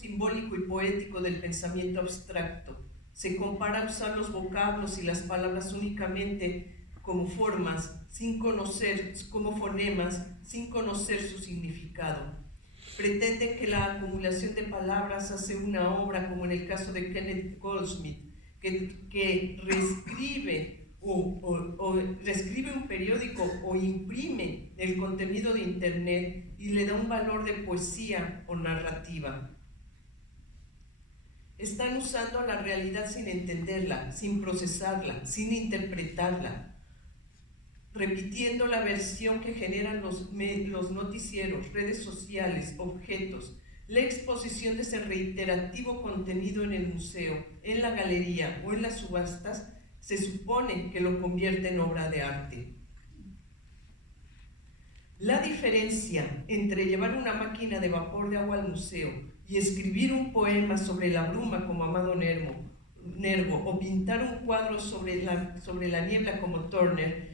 simbólico y poético del pensamiento abstracto. Se compara a usar los vocablos y las palabras únicamente como formas, sin conocer, como fonemas, sin conocer su significado. Pretende que la acumulación de palabras hace una obra, como en el caso de Kenneth Goldsmith, que reescribe reescribe un periódico o imprime el contenido de Internet y le da un valor de poesía o narrativa. Están usando la realidad sin entenderla, sin procesarla, sin interpretarla, repitiendo la versión que generan los noticieros, redes sociales, objetos, la exposición de ese reiterativo contenido en el museo, en la galería o en las subastas, se supone que lo convierte en obra de arte. La diferencia entre llevar una máquina de vapor de agua al museo y escribir un poema sobre la bruma como Amado Nervo o pintar un cuadro sobre la niebla como Turner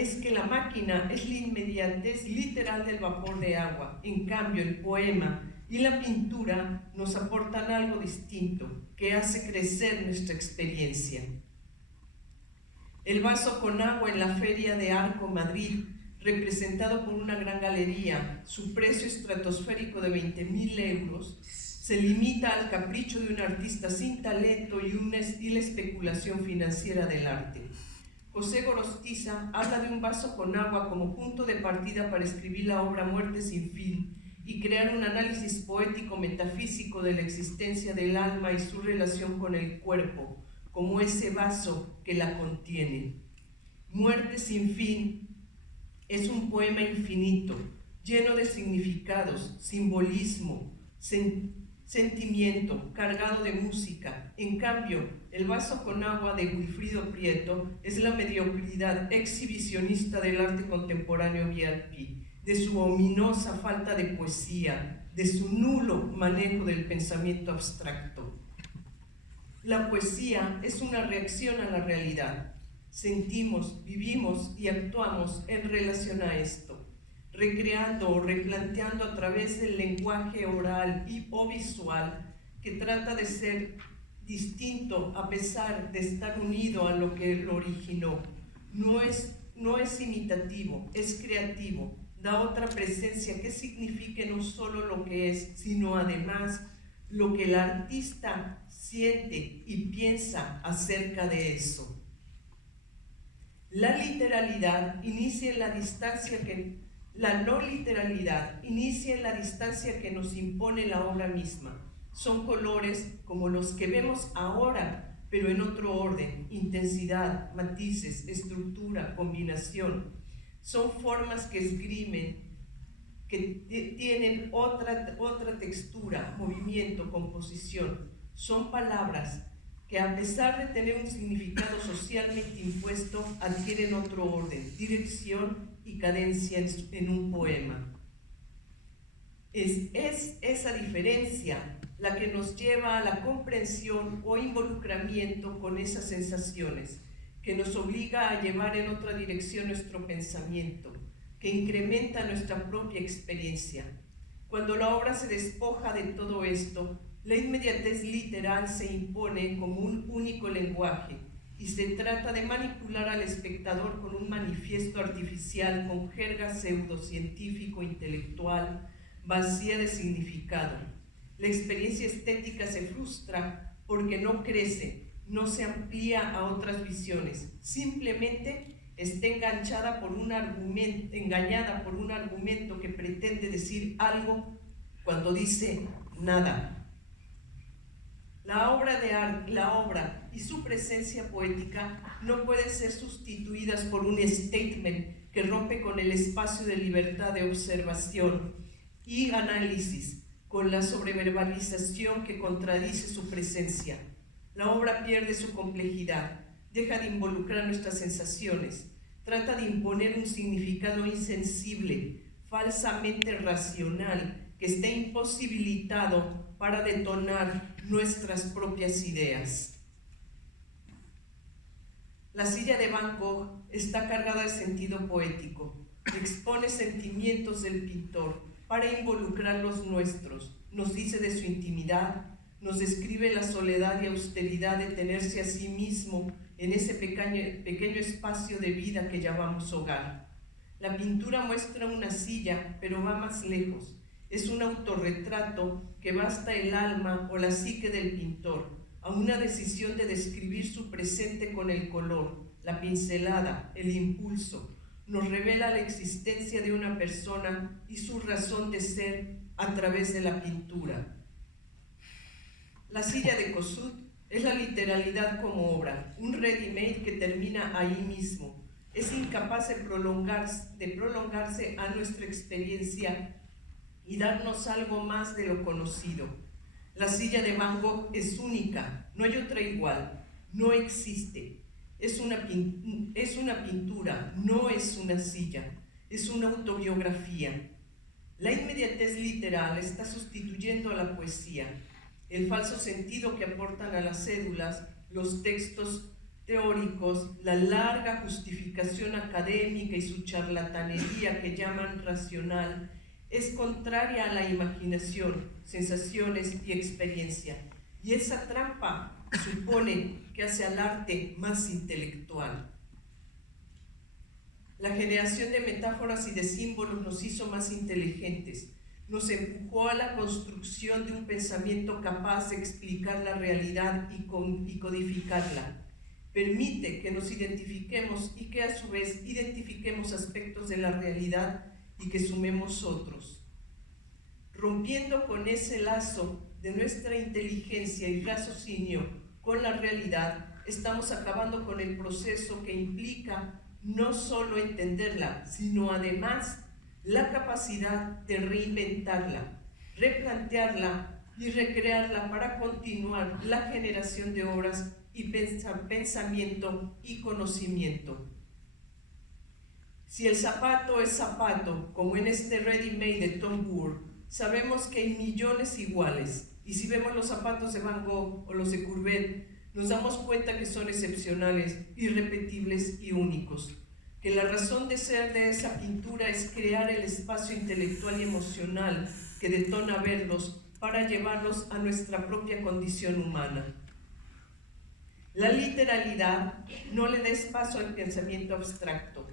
es que la máquina es la inmediatez literal del vapor de agua. En cambio, el poema y la pintura nos aportan algo distinto que hace crecer nuestra experiencia. El vaso con agua en la Feria de Arco, Madrid, representado por una gran galería, su precio estratosférico de 20.000 euros, se limita al capricho de un artista sin talento y la especulación financiera del arte. José Gorostiza habla de un vaso con agua como punto de partida para escribir la obra Muerte sin fin y crear un análisis poético metafísico de la existencia del alma y su relación con el cuerpo, como ese vaso que la contiene. Muerte sin fin es un poema infinito, lleno de significados, simbolismo, sentimiento, cargado de música. En cambio, el vaso con agua de Wilfrido Prieto es la mediocridad exhibicionista del arte contemporáneo VIP, de su ominosa falta de poesía, de su nulo manejo del pensamiento abstracto. La poesía es una reacción a la realidad. Sentimos, vivimos y actuamos en relación a esto, recreando o replanteando a través del lenguaje oral o visual que trata de ser distinto a pesar de estar unido a lo que lo originó. No es imitativo, es creativo, da otra presencia que signifique no solo lo que es, sino además lo que el artista siente y piensa acerca de eso. La literalidad inicia en la distancia la no literalidad inicia en la distancia que nos impone la obra misma. Son colores como los que vemos ahora, pero en otro orden, intensidad, matices, estructura, combinación. Son formas que esgrimen, que tienen otra textura, movimiento, composición. Son palabras que a pesar de tener un significado socialmente impuesto, adquieren otro orden, dirección y cadencia en un poema. Es esa diferencia la que nos lleva a la comprensión o involucramiento con esas sensaciones, que nos obliga a llevar en otra dirección nuestro pensamiento, que incrementa nuestra propia experiencia. Cuando la obra se despoja de todo esto, la inmediatez literal se impone como un único lenguaje y se trata de manipular al espectador con un manifiesto artificial con jerga pseudocientífico-intelectual vacía de significado. La experiencia estética se frustra porque no crece, no se amplía a otras visiones, simplemente está engañada por un argumento que pretende decir algo cuando dice nada. La obra y su presencia poética no pueden ser sustituidas por un statement que rompe con el espacio de libertad de observación y análisis, con la sobreverbalización que contradice su presencia. La obra pierde su complejidad, deja de involucrar nuestras sensaciones, trata de imponer un significado insensible, falsamente racional, que está imposibilitado para detonar nuestras propias ideas. La silla de Van Gogh está cargada de sentido poético, expone sentimientos del pintor, para involucrar los nuestros. Nos dice de su intimidad, nos describe la soledad y austeridad de tenerse a sí mismo en ese pequeño espacio de vida que llamamos hogar. La pintura muestra una silla, pero va más lejos. Es un autorretrato que va hasta el alma o la psique del pintor, a una decisión de describir su presente con el color, la pincelada, el impulso. Nos revela la existencia de una persona y su razón de ser a través de la pintura. La silla de Kossuth es la literalidad como obra, un ready-made que termina ahí mismo. Es incapaz de prolongarse a nuestra experiencia y darnos algo más de lo conocido. La silla de Van Gogh es única, no hay otra igual, no existe. Es una pintura, no es una silla, es una autobiografía. La inmediatez literal está sustituyendo a la poesía. El falso sentido que aportan a las cédulas, los textos teóricos, la larga justificación académica y su charlatanería que llaman racional, es contraria a la imaginación, sensaciones y experiencia. Y esa trampa supone que hace al arte más intelectual. La generación de metáforas y de símbolos nos hizo más inteligentes, nos empujó a la construcción de un pensamiento capaz de explicar la realidad y codificarla. Permite que nos identifiquemos y que a su vez identifiquemos aspectos de la realidad y que sumemos otros. Rompiendo con ese lazo de nuestra inteligencia y raciocinio con la realidad, estamos acabando con el proceso que implica no solo entenderla, sino además la capacidad de reinventarla, replantearla y recrearla para continuar la generación de obras y pensamiento y conocimiento. Si el zapato es zapato, como en este ready-made de Tom Moore, sabemos que hay millones iguales, y si vemos los zapatos de Van Gogh o los de Courbet, nos damos cuenta que son excepcionales, irrepetibles y únicos, que la razón de ser de esa pintura es crear el espacio intelectual y emocional que detona verlos para llevarlos a nuestra propia condición humana. La literalidad no le da espacio al pensamiento abstracto.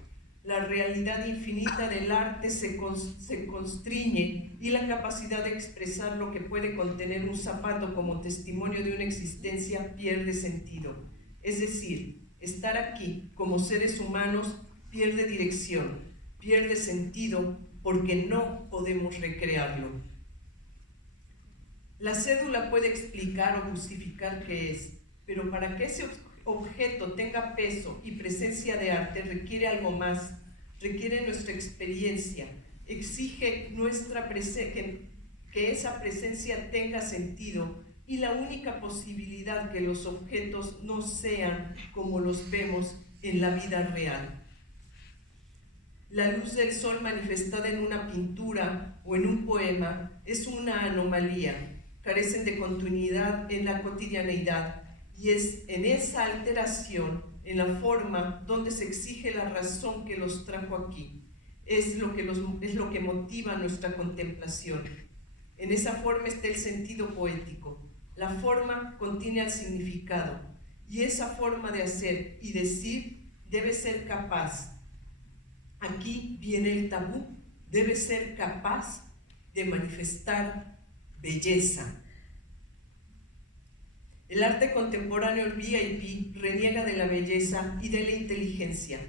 La realidad infinita del arte se constriñe y la capacidad de expresar lo que puede contener un zapato como testimonio de una existencia pierde sentido. Es decir, estar aquí como seres humanos pierde dirección, pierde sentido porque no podemos recrearlo. La cédula puede explicar o justificar qué es, pero para que ese objeto tenga peso y presencia de arte requiere algo más, requiere nuestra experiencia, exige que esa presencia tenga sentido y la única posibilidad que los objetos no sean como los vemos en la vida real. La luz del sol manifestada en una pintura o en un poema es una anomalía, carecen de continuidad en la cotidianeidad y es en esa alteración, en la forma donde se exige la razón que los trajo aquí, es lo que motiva nuestra contemplación. En esa forma está el sentido poético. La forma contiene al significado y esa forma de hacer y decir debe ser capaz. Aquí viene el tabú, debe ser capaz de manifestar belleza. El arte contemporáneo, el VIP, reniega de la belleza y de la inteligencia.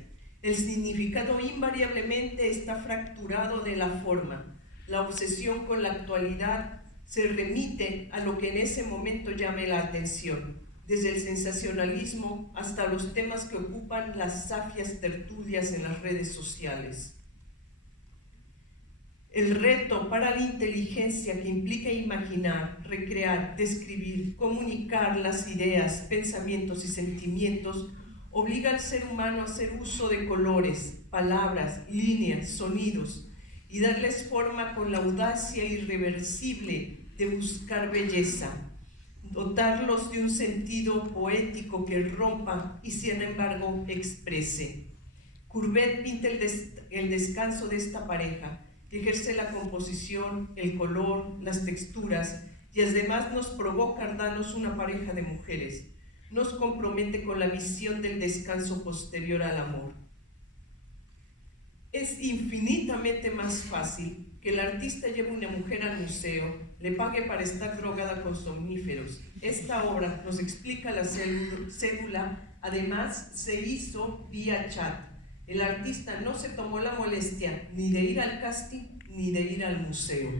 El significado invariablemente está fracturado de la forma. La obsesión con la actualidad se remite a lo que en ese momento llame la atención, desde el sensacionalismo hasta los temas que ocupan las safias tertulias en las redes sociales. El reto para la inteligencia que implica imaginar, recrear, describir, comunicar las ideas, pensamientos y sentimientos obliga al ser humano a hacer uso de colores, palabras, líneas, sonidos y darles forma con la audacia irreversible de buscar belleza, dotarlos de un sentido poético que rompa y sin embargo exprese. Courbet pinta el descanso de esta pareja, que ejerce la composición, el color, las texturas, y además nos provoca darnos una pareja de mujeres. Nos compromete con la visión del descanso posterior al amor. Es infinitamente más fácil que el artista lleve una mujer al museo, le pague para estar drogada con somníferos. Esta obra, nos explica la cédula, además se hizo vía chat. El artista no se tomó la molestia ni de ir al casting ni de ir al museo.